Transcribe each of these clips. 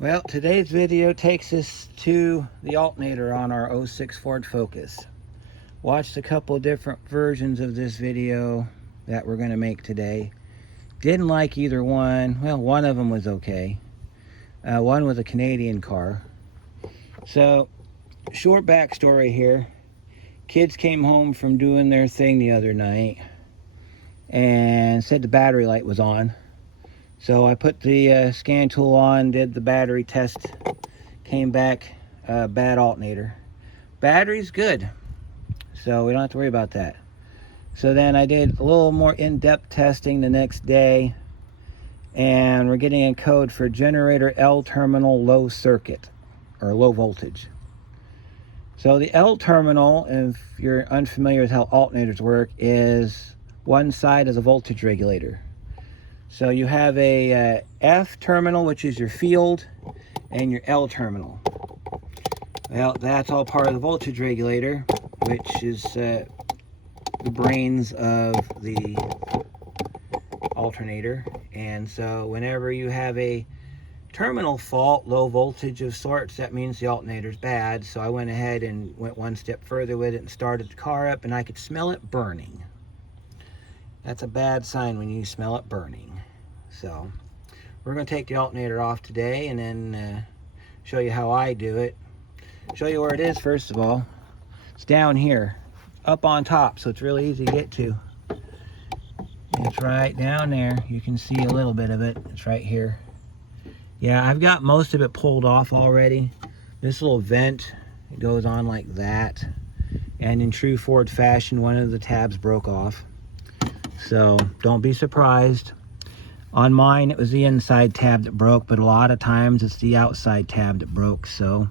Well, today's video takes us to the alternator on our '06 Ford Focus. Watched a couple of different versions of this video that we're going to make today. Didn't like either one. Well, one of them was okay. One was a Canadian car. So, short backstory here. Kids came home from doing their thing the other night and said the battery light was on. So I put the scan tool on, did the battery test, came back bad alternator. Battery's good, so we don't have to worry about that. So then I did a little more in-depth testing the next day, and we're getting a code for generator L terminal low circuit, or low voltage. So the L terminal, if you're unfamiliar with how alternators work, is one side is a voltage regulator. So you have a F terminal, which is your field, and your L terminal. Well, that's all part of the voltage regulator, which is the brains of the alternator. And so whenever you have a terminal fault, low voltage of sorts, that means the alternator's bad. So I went ahead and went one step further with it and started the car up, and I could smell it burning. That's a bad sign when you smell it burning. So we're going to take the alternator off today and then show you how I do it. Show you where it is first of all. It's down here, up on top, so it's really easy to get to. It's right down there. You can see a little bit of it. It's right here. Yeah, I've got most of it pulled off already. This little vent, it goes on like that. And in true Ford fashion, one of the tabs broke off. So don't be surprised. On mine, it was the inside tab that broke, but a lot of times it's the outside tab that broke. So,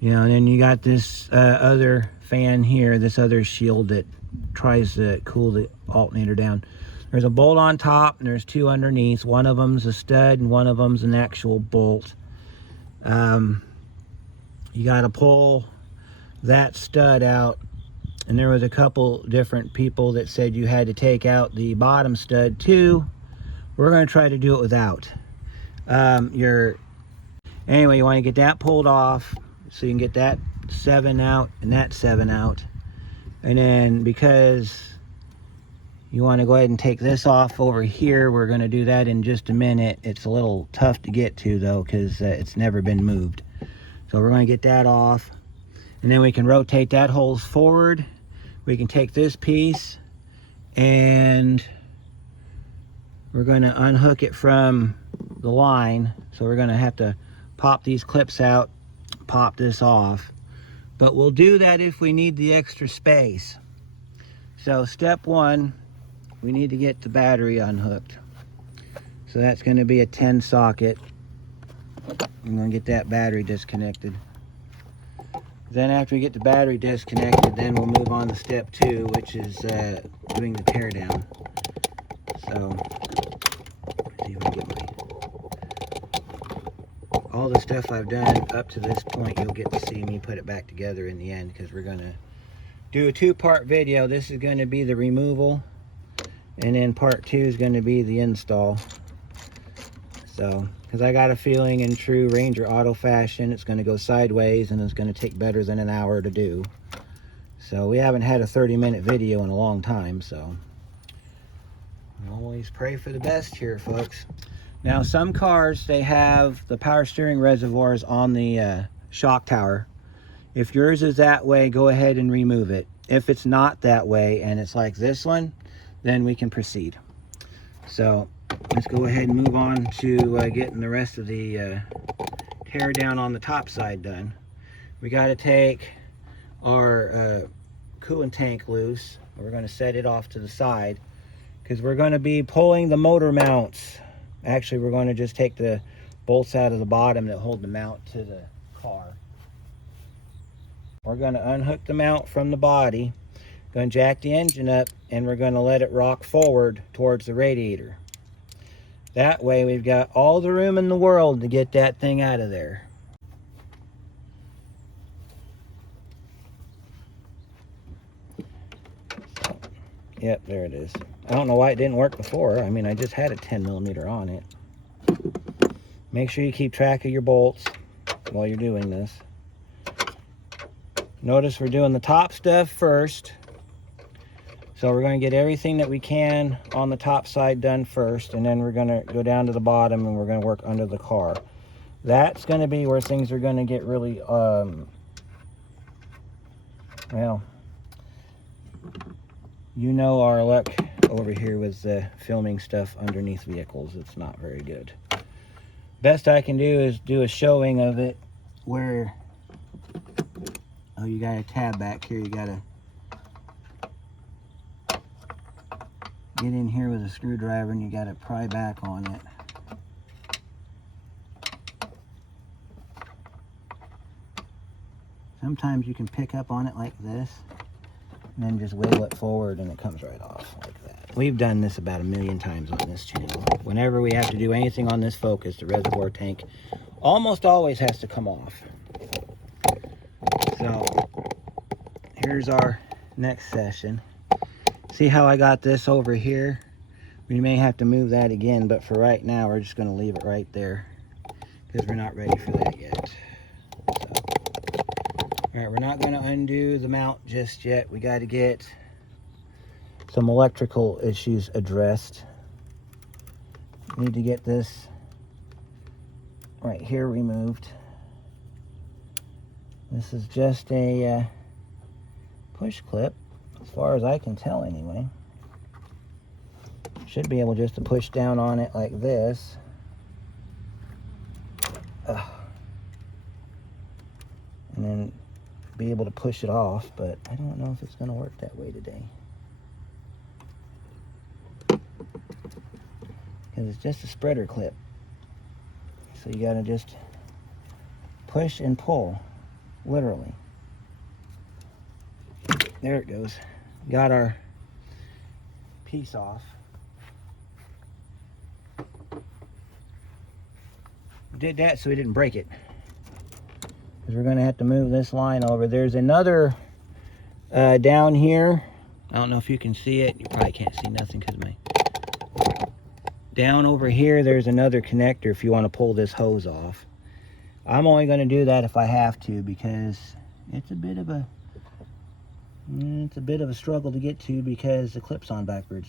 you know, and then you got this other fan here, this other shield that tries to cool the alternator down. There's a bolt on top and there's two underneath. One of them's a stud and one of them's an actual bolt. You got to pull that stud out. And there was a couple different people that said you had to take out the bottom stud too. We're going to try to do it without. Anyway, you want to get that pulled off so you can get that 7 out and that 7 out. And then because you want to go ahead and take this off over here, we're going to do that in just a minute. It's a little tough to get to though because it's never been moved. So we're going to get that off. And then we can rotate that hose forward. We can take this piece and we're going to unhook it from the line. So we're going to have to pop these clips out, pop this off. But we'll do that if we need the extra space. So step one, we need to get the battery unhooked. So that's going to be a 10 socket. I'm going to get that battery disconnected. Then after we get the battery disconnected, then we'll move on to step two, which is doing the tear down. So, let's see if I can get all the stuff I've done up to this point, you'll get to see me put it back together in the end, because we're going to do a two-part video. This is going to be the removal, and then part two is going to be the install. So, because I got a feeling in true Ranger Auto fashion, it's going to go sideways and it's going to take better than an hour to do. So we haven't had a 30-minute video in a long time, so always pray for the best here, folks. Now, some cars, they have the power steering reservoirs on the shock tower. If yours is that way, go ahead and remove it. If it's not that way and it's like this one, then we can proceed. So let's go ahead and move on to getting the rest of the tear down on the top side done. We got to take our coolant tank loose. We're going to set it off to the side because we're going to be pulling the motor mounts. Actually, we're going to just take the bolts out of the bottom that hold the mount to the car. We're going to unhook the mount from the body, going to jack the engine up, and we're going to let it rock forward towards the radiator. That way we've got all the room in the world to get that thing out of there. Yep, there it is. I don't know why it didn't work before. I mean, I just had a 10mm on it. Make sure you keep track of your bolts while you're doing this. Notice we're doing the top stuff first. So we're going to get everything that we can on the top side done first, and then we're going to go down to the bottom and we're going to work under the car. That's going to be where things are going to get really, well, you know our luck over here with the filming stuff underneath vehicles. It's not very good. Best I can do is do a showing of it where, oh, you got a tab back here. You got to get in here with a screwdriver and you got to pry back on it. Sometimes you can pick up on it like this and then just wiggle it forward and it comes right off like that. We've done this about 1,000,000 times on this channel. Whenever we have to do anything on this Focus, the reservoir tank almost always has to come off. So here's our next session. See how I got this over here? We may have to move that again, but for right now, we're just going to leave it right there because we're not ready for that yet. So, all right, we're not going to undo the mount just yet. We got to get some electrical issues addressed. Need to get this right here removed. This is just a push clip, as far as I can tell anyway. Should be able just to push down on it like this. And then be able to push it off, but I don't know if it's going to work that way today. Because it's just a spreader clip. So you got to just push and pull, literally. There it goes. Got our piece off. Did that so we didn't break it. Because we're going to have to move this line over. There's another down here. I don't know if you can see it. You probably can't see nothing because my... Down over here, there's another connector if you want to pull this hose off. I'm only going to do that if I have to because it's a bit of a struggle to get to because the clip's on backwards.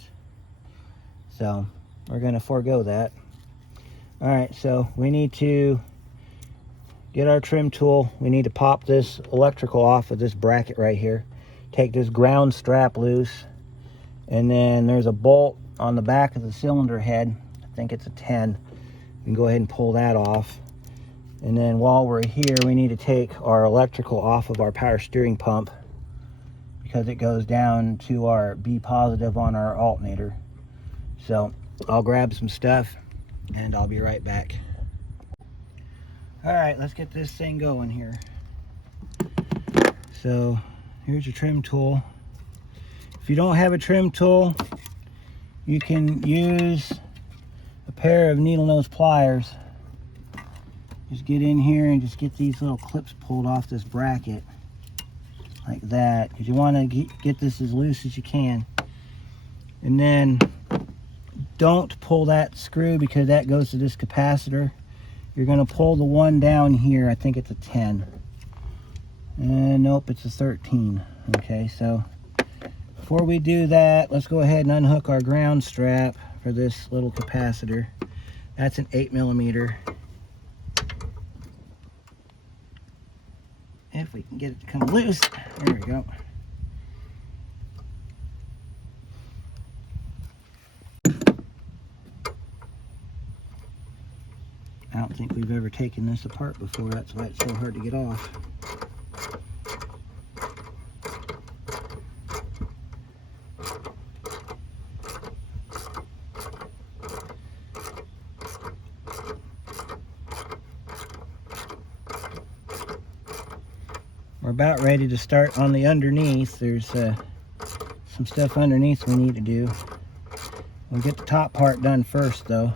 So we're going to forego that. All right, so we need to get our trim tool. We need to pop this electrical off of this bracket right here. Take this ground strap loose, and then there's a bolt on the back of the cylinder head. I think it's a 10. You can go ahead and pull that off. And then while we're here, we need to take our electrical off of our power steering pump because it goes down to our B positive on our alternator. So I'll grab some stuff and I'll be right back. All right, let's get this thing going here. So here's your trim tool. If you don't have a trim tool, you can use a pair of needle nose pliers. Just get in here and just get these little clips pulled off this bracket like that, because you want to get this as loose as you can. And then don't pull that screw because that goes to this capacitor. You're going to pull the one down here. I think it's a 10. And nope, it's a 13. Okay, so before we do that, let's go ahead and unhook our ground strap for this little capacitor. That's an 8mm. If we can get it to come loose. There we go. I don't think we've ever taken this apart before. That's why it's so hard to get off. We're about ready to start on the underneath. There's some stuff underneath we need to do. We'll get the top part done first though.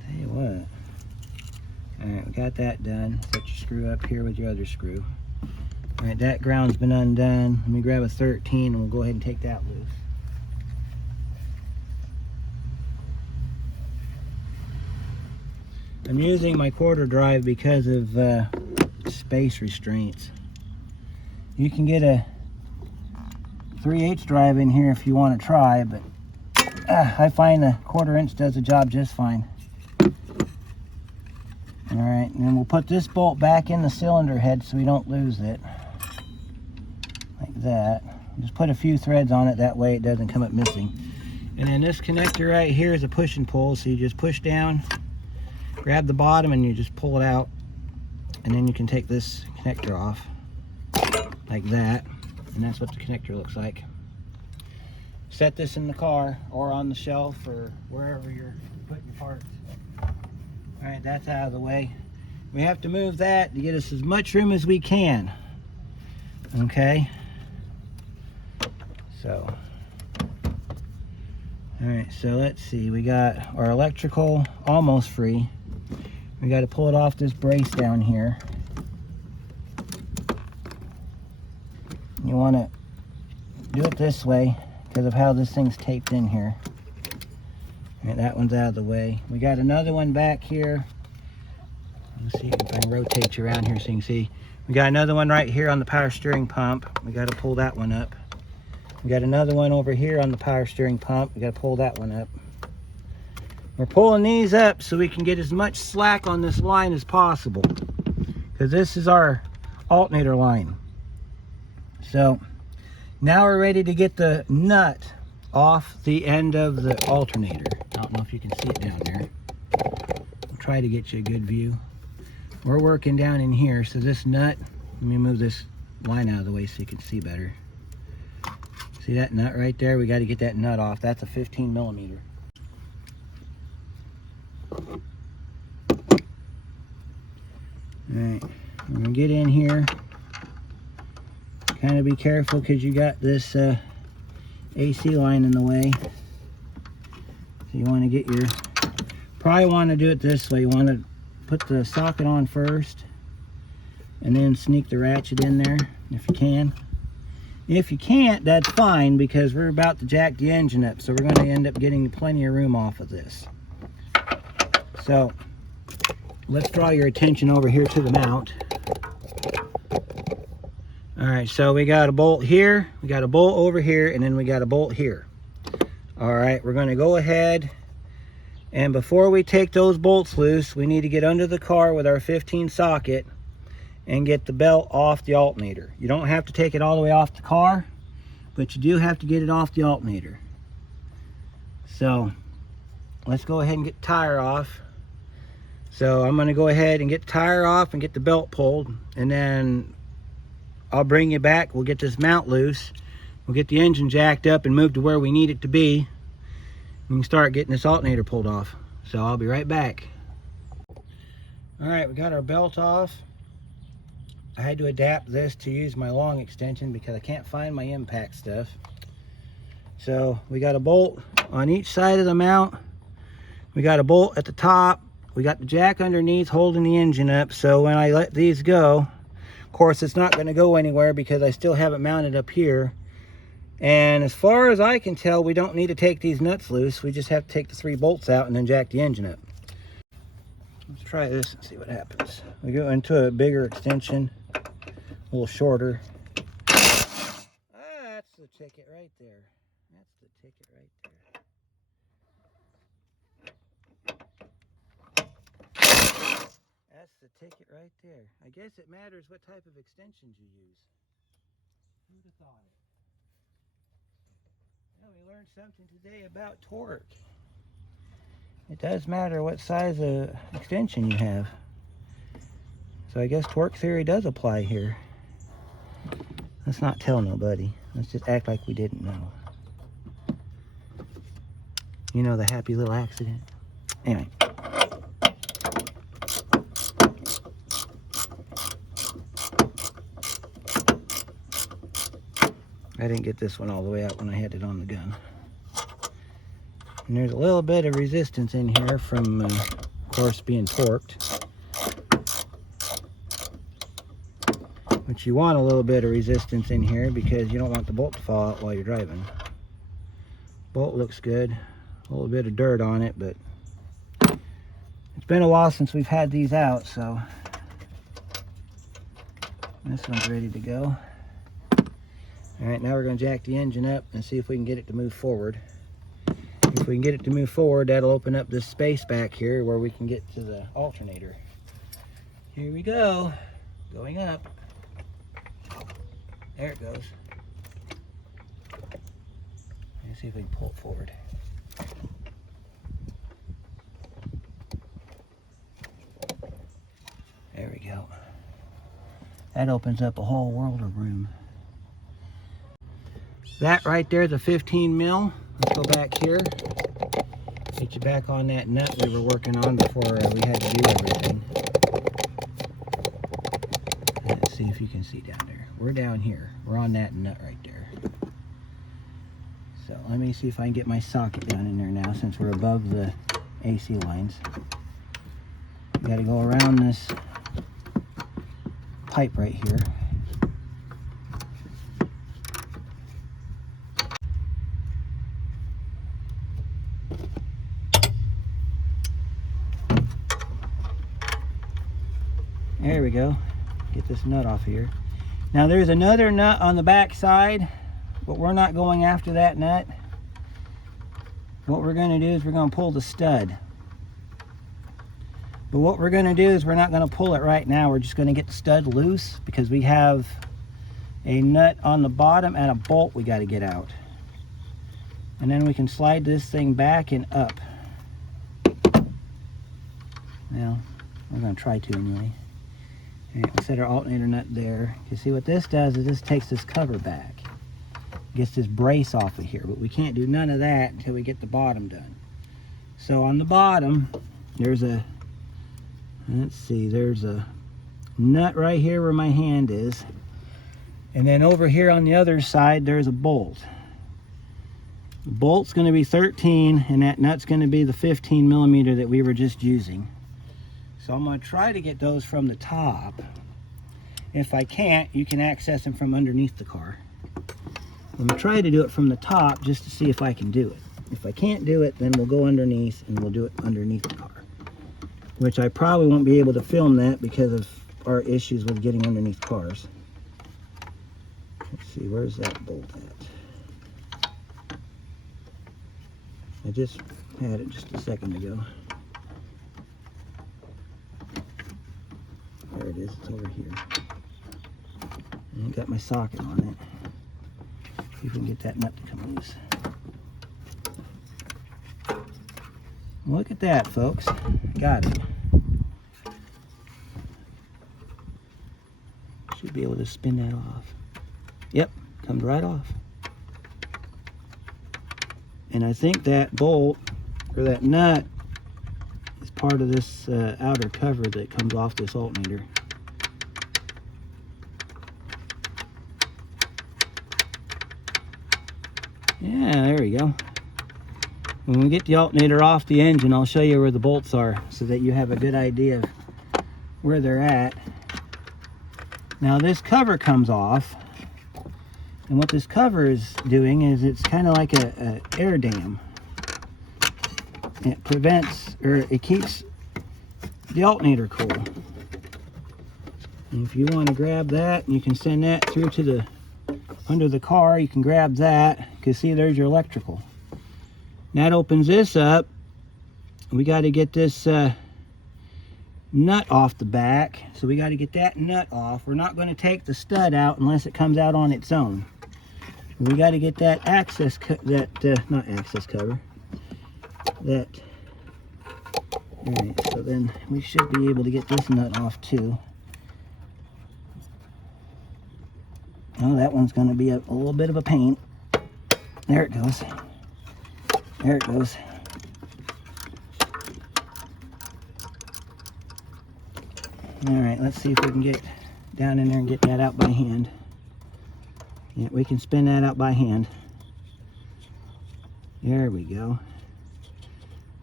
Tell you what. Alright, we got that done. Set your screw up here with your other screw. All right, that ground's been undone. Let me grab a 13 and we'll go ahead and take that loose. I'm using my quarter drive because of space restraints. You can get a 3/8 drive in here if you want to try, but I find the 1/4 inch does the job just fine. All right, and then we'll put this bolt back in the cylinder head so we don't lose it. Like that. Just put a few threads on it, that way it doesn't come up missing. And then this connector right here is a push and pull, so you just push down, grab the bottom, and you just pull it out, and then you can take this connector off like that, and that's what the connector looks like. Set this in the car or on the shelf or wherever you're putting your parts. All right, that's out of the way. We have to move that to get us as much room as we can. Okay, so all right, so let's see, we got our electrical almost free. We got to pull it off this brace down here. You want to do it this way because of how this thing's taped in here. And that one's out of the way. We got another one back here. Let's see if I can rotate you around here so you can see. We got another one right here on the power steering pump. We got to pull that one up. We got another one over here on the power steering pump. We got to pull that one up. We're pulling these up so we can get as much slack on this line as possible, because this is our alternator line. So now we're ready to get the nut off the end of the alternator. I don't know if you can see it down there. I'll try to get you a good view. We're working down in here, so this nut, let me move this line out of the way so you can see better. See that nut right there? We got to get that nut off. That's a 15 millimeter. Alright, we're going to get in here. Kind of be careful because you got this AC line in the way. So you want to get your, probably want to do it this way. You want to put the socket on first and then sneak the ratchet in there if you can. If you can't, that's fine, because we're about to jack the engine up, so we're going to end up getting plenty of room off of this. So let's draw your attention over here to the mount. All right, so we got a bolt here, we got a bolt over here, and then we got a bolt here. All right, we're going to go ahead, and before we take those bolts loose, we need to get under the car with our 15 socket and get the belt off the alternator. You don't have to take it all the way off the car, but you do have to get it off the alternator. So let's go ahead and get the tire off. So I'm going to go ahead and get the tire off and get the belt pulled, and then I'll bring you back. We'll get this mount loose. We'll get the engine jacked up and moved to where we need it to be. We can start getting this alternator pulled off. So I'll be right back. All right, we got our belt off. I had to adapt this to use my long extension because I can't find my impact stuff. So we got a bolt on each side of the mount. We got a bolt at the top. We got the jack underneath holding the engine up. So when I let these go, of course it's not going to go anywhere because I still have it mounted up here. And as far as I can tell, we don't need to take these nuts loose. We just have to take the 3 bolts out and then jack the engine up. Let's try this and see what happens. We go into a bigger extension, a little shorter. Ah, that's the ticket right there. That's the ticket right there. That's the ticket right there. I guess it matters what type of extensions you use. Who'd have thought it? Well, we learned something today about torque. It does matter what size of extension you have. So I guess torque theory does apply here. Let's not tell nobody. Let's just act like we didn't know. You know, the happy little accident. Anyway. I didn't get this one all the way out when I had it on the gun. And there's a little bit of resistance in here from, of course, being torqued. But you want a little bit of resistance in here because you don't want the bolt to fall out while you're driving. Bolt looks good. A little bit of dirt on it, but it's been a while since we've had these out, so this one's ready to go. All right, now we're going to jack the engine up and see if we can get it to move forward. If we can get it to move forward, that'll open up this space back here where we can get to the alternator. Here we go, going up. There it goes. Let's see if we can pull it forward. There we go. That opens up a whole world of room. That right there is a 15 mil. Let's go back here. Get you back on that nut we were working on before we had to do everything. Let's see if you can see down there. We're down here. We're on that nut right there. So let me see if I can get my socket down in there now since we're above the AC lines. We got to go around this pipe right here. There we go. Get this nut off here. Now there's another nut on the back side, but we're not going after that nut. What we're going to do is we're going to pull the stud. But what we're going to do is we're not going to pull it right now. We're just going to get the stud loose because we have a nut on the bottom and a bolt we got to get out. And then we can slide this thing back and up. Well, we're going to try to anyway. All right, we'll set our alternator nut there. You see what this does is this takes this cover back. Gets this brace off of here, but we can't do none of that until we get the bottom done. So on the bottom, there's a, let's see, there's a nut right here where my hand is. And then over here on the other side, there's a bolt. The bolt's gonna be 13 and that nut's gonna be the 15 millimeter that we were just using. So I'm going to try to get those from the top. If I can't, you can access them from underneath the car. I'm going to try to do it from the top just to see if I can do it. If I can't do it, then we'll go underneath and we'll do it underneath the car. Which I probably won't be able to film that because of our issues with getting underneath cars. Let's see, where's that bolt at? I just had it just a second ago. There it is, it's over here. And I got my socket on it. See if we can get that nut to come loose. Look at that, folks. Got it. Should be able to spin that off. Yep, comes right off. And I think that bolt, or that nut, is part of this outer cover that comes off this alternator. Yeah, there we go. When we get the alternator off the engine, I'll show you where the bolts are so that you have a good idea of where they're at. Now this cover comes off, and what this cover is doing is it's kind of like a air dam. It prevents, or it keeps the alternator cool. And if you want to grab that, you can send that through to the under the car. You can grab that, because see, there's your electrical. That opens this up. We got to get this nut off the back, so we got to get that nut off. We're not going to take the stud out unless it comes out on its own. We got to get that access not access cover. That. All right, so then we should be able to get this nut off too. Oh, that one's going to be a little bit of a pain. There it goes. There it goes. All right, let's see if we can get down in there and get that out by hand. Yeah, we can spin that out by hand. There we go.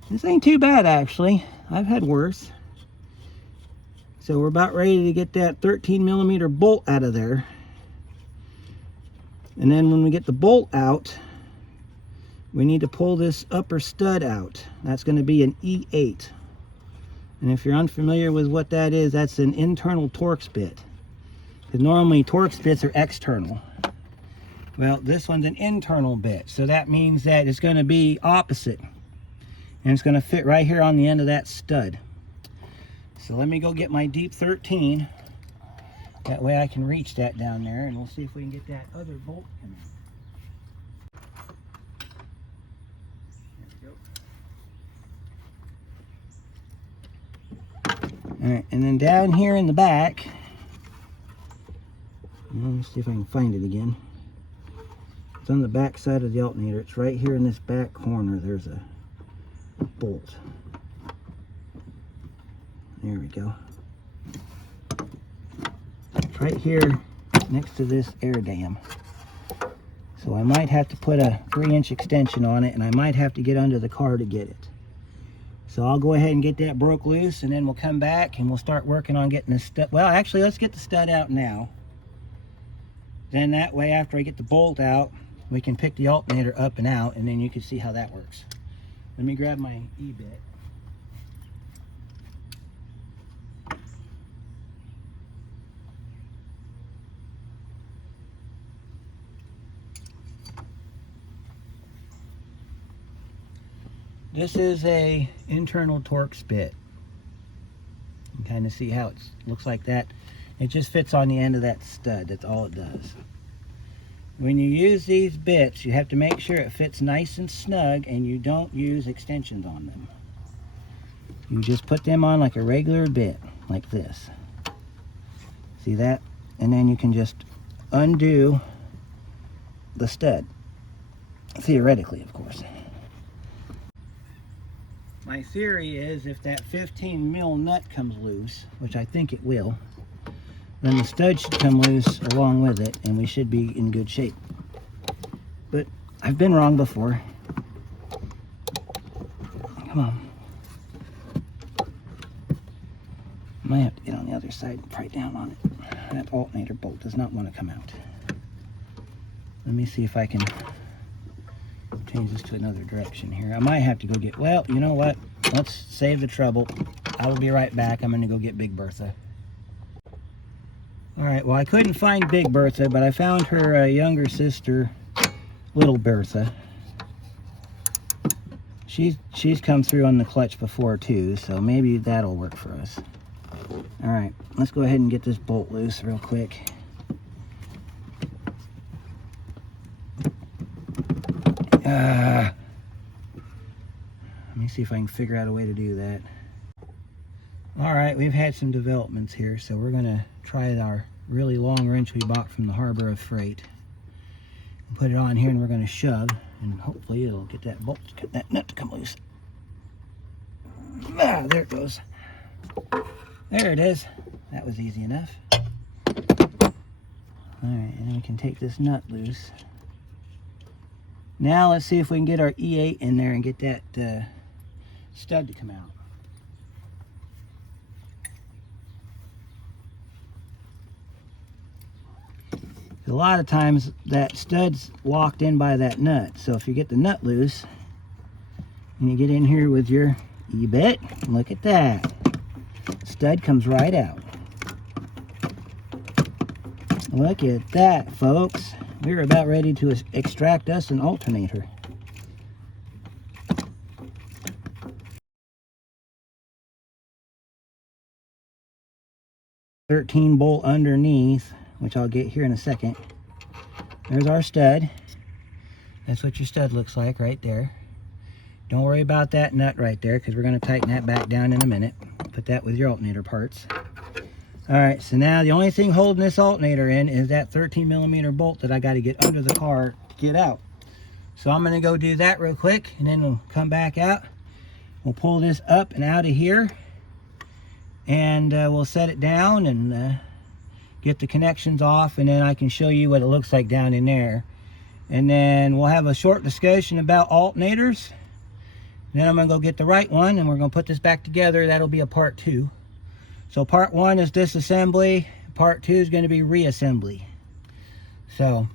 This ain't too bad, actually. I've had worse. So we're about ready to get that 13mm bolt out of there. And then when we get the bolt out, we need to pull this upper stud out. That's going to be an E8. And if you're unfamiliar with what that is, that's an internal Torx bit. Because normally Torx bits are external. Well, this one's an internal bit. So that means that it's going to be opposite. And it's going to fit right here on the end of that stud. So let me go get my deep 13. That way I can reach that down there, and we'll see if we can get that other bolt in there. There we go. Alright, and then down here in the back, let me see if I can find it again. It's on the back side of the alternator. It's right here in this back corner. There's a bolt. There we go. It's right here next to this air dam. So I might have to put a 3-inch extension on it, and I might have to get under the car to get it. So I'll go ahead and get that broke loose, and then we'll come back and we'll start working on getting the stud. Well, actually, let's get the stud out now. Then that way, after I get the bolt out, we can pick the alternator up and out, and then you can see how that works. Let me grab my E-bit. This is a internal Torx bit. You can kind of see how it looks like that. It just fits on the end of that stud. That's all it does. When you use these bits, you have to make sure it fits nice and snug, and you don't use extensions on them. You just put them on like a regular bit, like this. See that? And then you can just undo the stud. Theoretically, of course. My theory is if that 15mm nut comes loose, which I think it will, then the stud should come loose along with it, and we should be in good shape. But I've been wrong before. Come on. I might have to get on the other side and pry down on it. That alternator bolt does not want to come out. Let me see if I can change this to another direction here. I might have to go get, well, you know what? Let's save the trouble. I will be right back. I'm going to go get Big Bertha. Alright, well, I couldn't find Big Bertha, but I found her younger sister, Little Bertha. She's come through on the clutch before too, so maybe that'll work for us. Alright, let's go ahead and get this bolt loose real quick. Let me see if I can figure out a way to do that. Alright, we've had some developments here, so we're going to try our really long wrench we bought from the Harbor of Freight. Put it on here, and we're going to shove, and hopefully it'll get that bolt, get that nut to come loose. Ah, there it goes. There it is. That was easy enough. Alright, and then we can take this nut loose. Now let's see if we can get our E8 in there and get that stud to come out. A lot of times that stud's locked in by that nut, so if you get the nut loose and you get in here with your E-bit, look at that. Stud comes right out. Look at that, folks. We're about ready to extract us an alternator. .13 bolt underneath, which I'll get here in a second. There's our stud. That's what your stud looks like right there. Don't worry about that nut right there, because we're going to tighten that back down in a minute. Put that with your alternator parts. Alright, so now the only thing holding this alternator in is that 13mm bolt that I got to get under the car to get out. So I'm going to go do that real quick, and then we'll come back out. We'll pull this up and out of here, and we'll set it down and get the connections off, and then I can show you what it looks like down in there. And then we'll have a short discussion about alternators. Then I'm going to go get the right one, and we're going to put this back together. That'll be a part 2. So part 1 is disassembly. Part 2 is going to be reassembly. So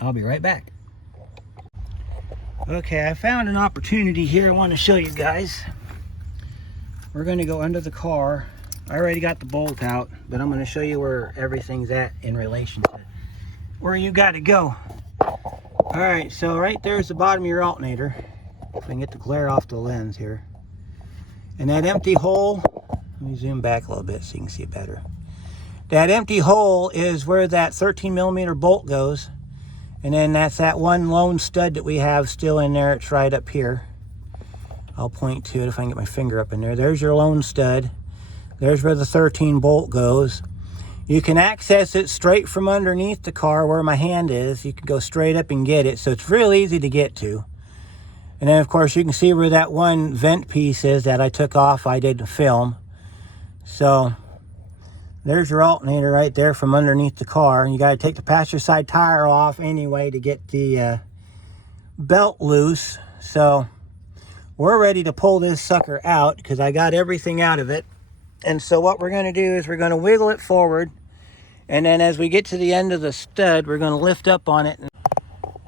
I'll be right back. Okay, I found an opportunity here I want to show you guys. We're going to go under the car. I already got the bolt out, but I'm going to show you where everything's at in relation to where you got to go. Alright, so right there's the bottom of your alternator. If I can get the glare off the lens here. And that empty hole, let me zoom back a little bit so you can see it better. That empty hole is where that 13mm bolt goes. And then that's that one lone stud that we have still in there. It's right up here. I'll point to it if I can get my finger up in there. There's your lone stud. There's where the 13 bolt goes. You can access it straight from underneath the car where my hand is. You can go straight up and get it. So it's real easy to get to. And then of course you can see where that one vent piece is that I took off. I did film. So there's your alternator right there from underneath the car. You got to take the passenger side tire off anyway to get the belt loose. So we're ready to pull this sucker out because I got everything out of it. And so what we're going to do is we're going to wiggle it forward. And then as we get to the end of the stud, we're going to lift up on it.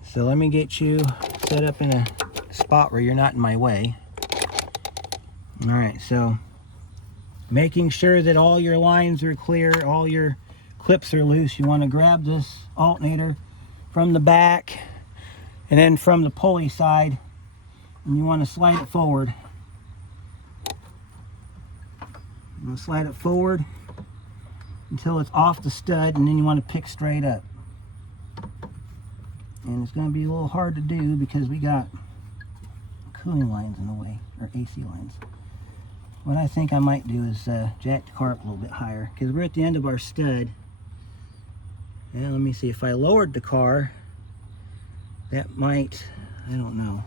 So let me get you set up in a spot where you're not in my way. All right, so making sure that all your lines are clear, all your clips are loose. You want to grab this alternator from the back and then from the pulley side, and you want to slide it forward. You want to slide it forward until it's off the stud, and then you want to pick straight up. And it's going to be a little hard to do because we got cooling lines in the way, or AC lines. What I think I might do is jack the car up a little bit higher because we're at the end of our stud. And let me see, if I lowered the car, that might, I don't know.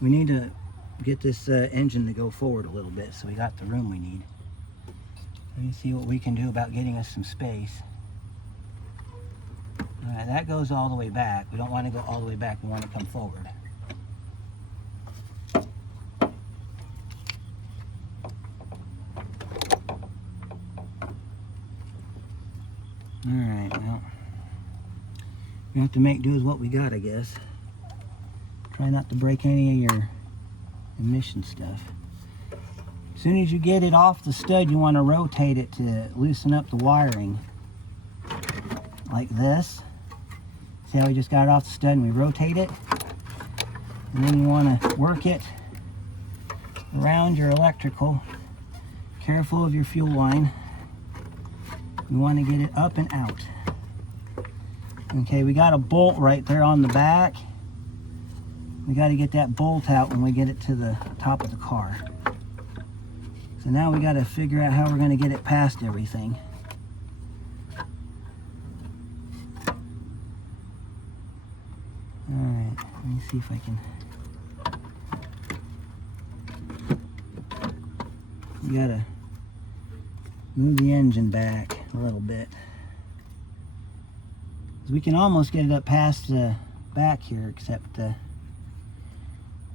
We need to get this engine to go forward a little bit so we got the room we need. Let me see what we can do about getting us some space. Alright, that goes all the way back. We don't want to go all the way back, we want to come forward. Alright, well, we have to make do with what we got, I guess. Try not to break any of your emission stuff. As soon as you get it off the stud, you want to rotate it to loosen up the wiring. Like this. See how we just got it off the stud and we rotate it? And then you want to work it around your electrical. Careful of your fuel line. You want to get it up and out. Okay, we got a bolt right there on the back. We got to get that bolt out when we get it to the top of the car. So now we got to figure out how we're going to get it past everything. Alright, let me see if I can. We got to move the engine back a little bit. We can almost get it up past the back here, except it's a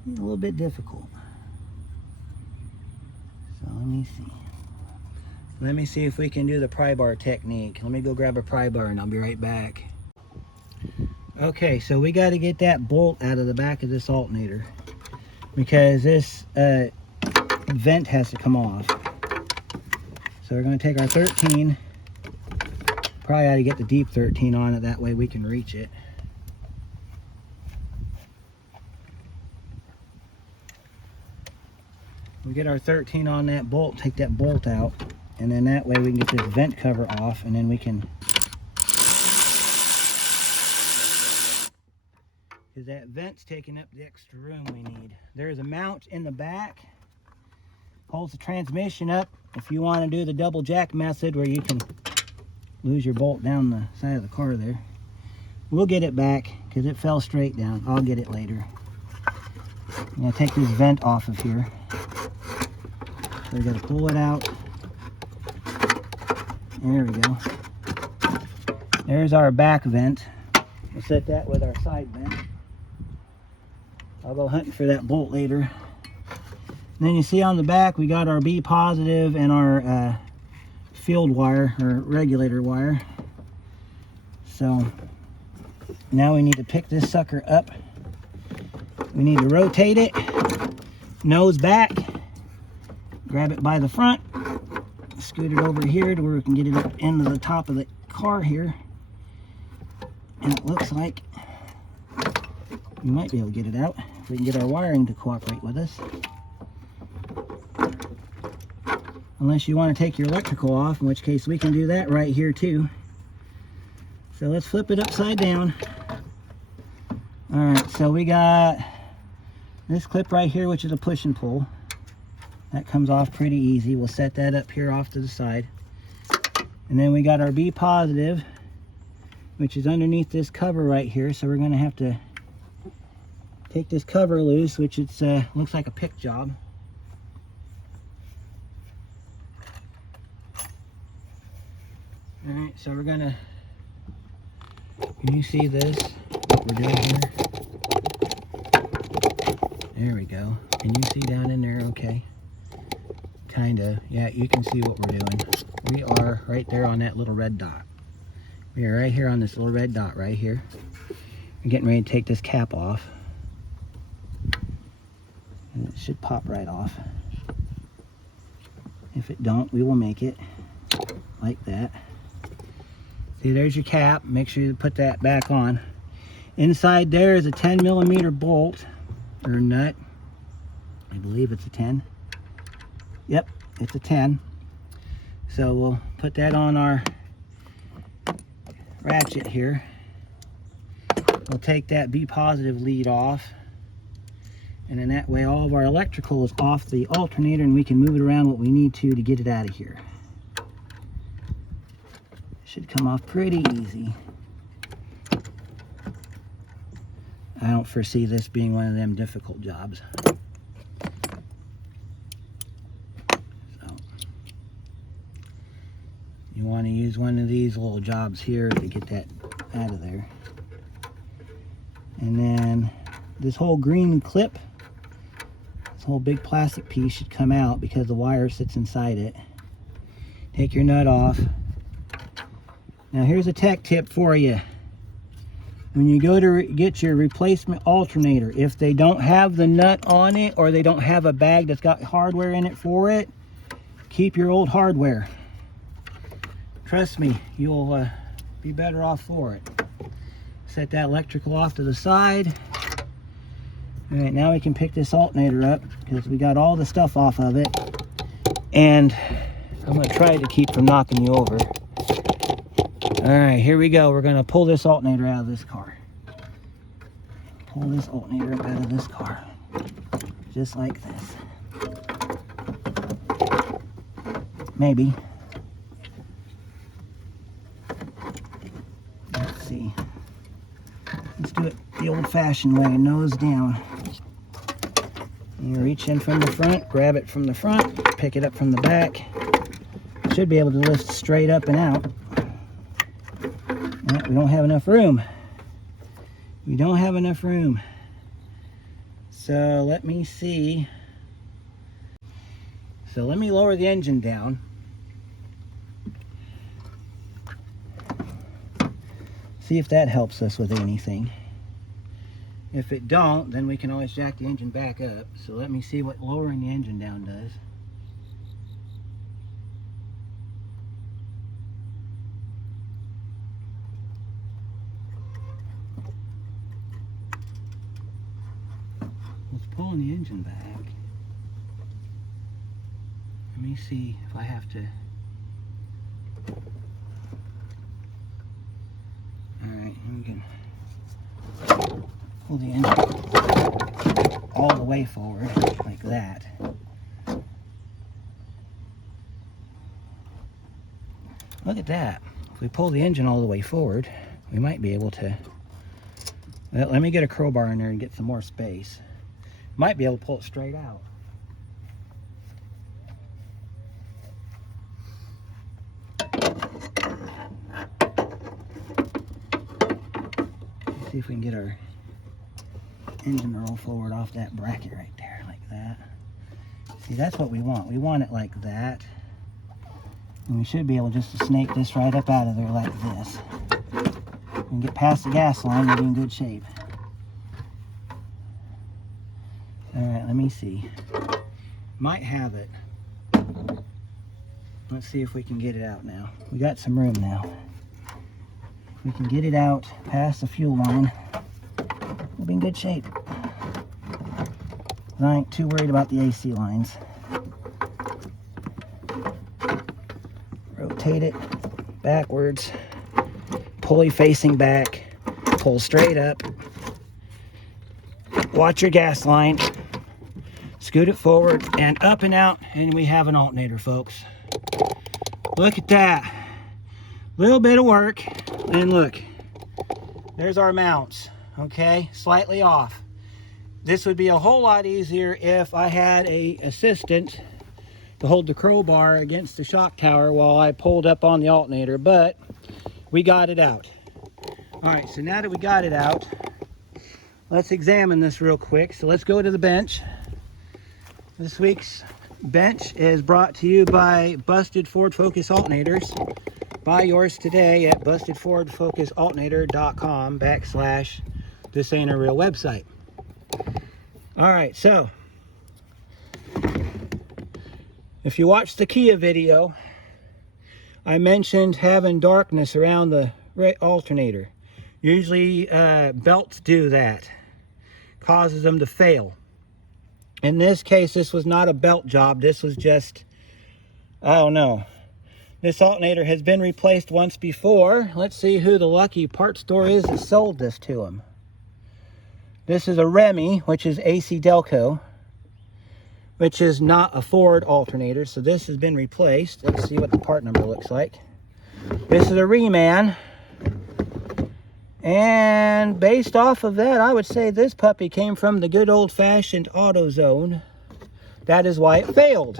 little bit difficult. So let me see. Let me see if we can do the pry bar technique. Let me go grab a pry bar and I'll be right back. Okay, so we got to get that bolt out of the back of this alternator because this vent has to come off. So we're going to take our 13. Probably ought to get the deep 13 on it, that way we can reach it. We get our 13 on that bolt, take that bolt out, and then that way we can get this vent cover off, and then we can, because that vent's taking up the extra room we need. There's a mount in the back, holds the transmission up if you want to do the double jack method where you can lose your bolt down the side of the car there. We'll get it back because it fell straight down. I'll get it later. I'm going to take this vent off of here. So we got to pull it out. There we go. There's our back vent. We'll set that with our side vent. I'll go hunting for that bolt later. And then you see on the back we got our B positive and our field wire, or regulator wire. So now we need to pick this sucker up. We need to rotate it, nose back, grab it by the front, scoot it over here to where we can get it up into the top of the car here. And it looks like we might be able to get it out if we can get our wiring to cooperate with us. Unless you want to take your electrical off, in which case we can do that right here too. So let's flip it upside down. Alright, so we got this clip right here, which is a push and pull. That comes off pretty easy. We'll set that up here off to the side. And then we got our B positive, which is underneath this cover right here. So we're going to have to take this cover loose, which it's looks like a pick job. Alright, so we're going to, can you see this, what we're doing here? There we go. Can you see down in there okay? Kinda. Yeah, you can see what we're doing. We are right there on that little red dot. We are right here on this little red dot right here. We're getting ready to take this cap off. And it should pop right off. If it don't, we will make it like that. See, there's your cap. Make sure you put that back on. Inside there is a 10mm bolt or nut. I believe it's a 10. Yep, it's a 10. So we'll put that on our ratchet here. We'll take that B positive lead off. And then that way all of our electrical is off the alternator and we can move it around what we need to get it out of here. Should come off pretty easy. I don't foresee this being one of them difficult jobs. So you want to use one of these little jobs here to get that out of there. And then this whole green clip, this whole big plastic piece should come out because the wire sits inside it. Take your nut off. Now here's a tech tip for you. When you go to get your replacement alternator, if they don't have the nut on it or they don't have a bag that's got hardware in it for it, keep your old hardware. Trust me, you'll be better off for it. Set that electrical off to the side. All right, now we can pick this alternator up because we got all the stuff off of it. And I'm going to try to keep from knocking you over. All right, here we go. We're going to pull this alternator out of this car. Pull this alternator up out of this car. Just like this. Maybe. Let's see. Let's do it the old-fashioned way, nose down. You reach in from the front, grab it from the front, pick it up from the back. Should be able to lift straight up and out. We don't have enough room. We don't have enough room. So let me see. So let me lower the engine down. See if that helps us with anything. If it don't, then we can always jack the engine back up. So let me see what lowering the engine down does. Pulling the engine back. Let me see if I have to. Alright, we can pull the engine all the way forward like that. Look at that. If we pull the engine all the way forward, we might be able to. Well, let me get a crowbar in there and get some more space. Might be able to pull it straight out. Let's see if we can get our engine to roll forward off that bracket right there, like that. See, that's what we want. We want it like that. And we should be able just to snake this right up out of there like this. And get past the gas line, we'll be in good shape. Alright, let me see. Might have it. Let's see if we can get it out now. We got some room now. If we can get it out past the fuel line, we'll be in good shape. I ain't too worried about the AC lines. Rotate it backwards. Pulley facing back. Pull straight up. Watch your gas line. Scoot it forward and up and out, and we have an alternator, folks. Look at that. Little bit of work, and look, there's our mounts, okay? Slightly off. This would be a whole lot easier if I had an assistant to hold the crowbar against the shock tower while I pulled up on the alternator, but we got it out. All right, so now that we got it out, let's examine this real quick. So let's go to the bench. This week's bench is brought to you by Busted Ford Focus Alternators. Buy yours today at bustedfordfocusalternator.com/this ain't a real website. All right, so if you watched the Kia video, I mentioned having darkness around the alternator. Usually belts do that, causes them to fail. In this case, this was not a belt job. This was just, I don't know. This alternator has been replaced once before. Let's see who the lucky part store is that sold this to him. This is a Remy, which is AC Delco, which is not a Ford alternator. So this has been replaced. Let's see what the part number looks like. This is a Reman. And based off of that, I would say this puppy came from the good old-fashioned AutoZone. That is why it failed.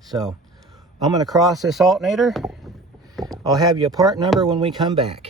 So I'm going to cross this alternator. I'll have you a part number when we come back.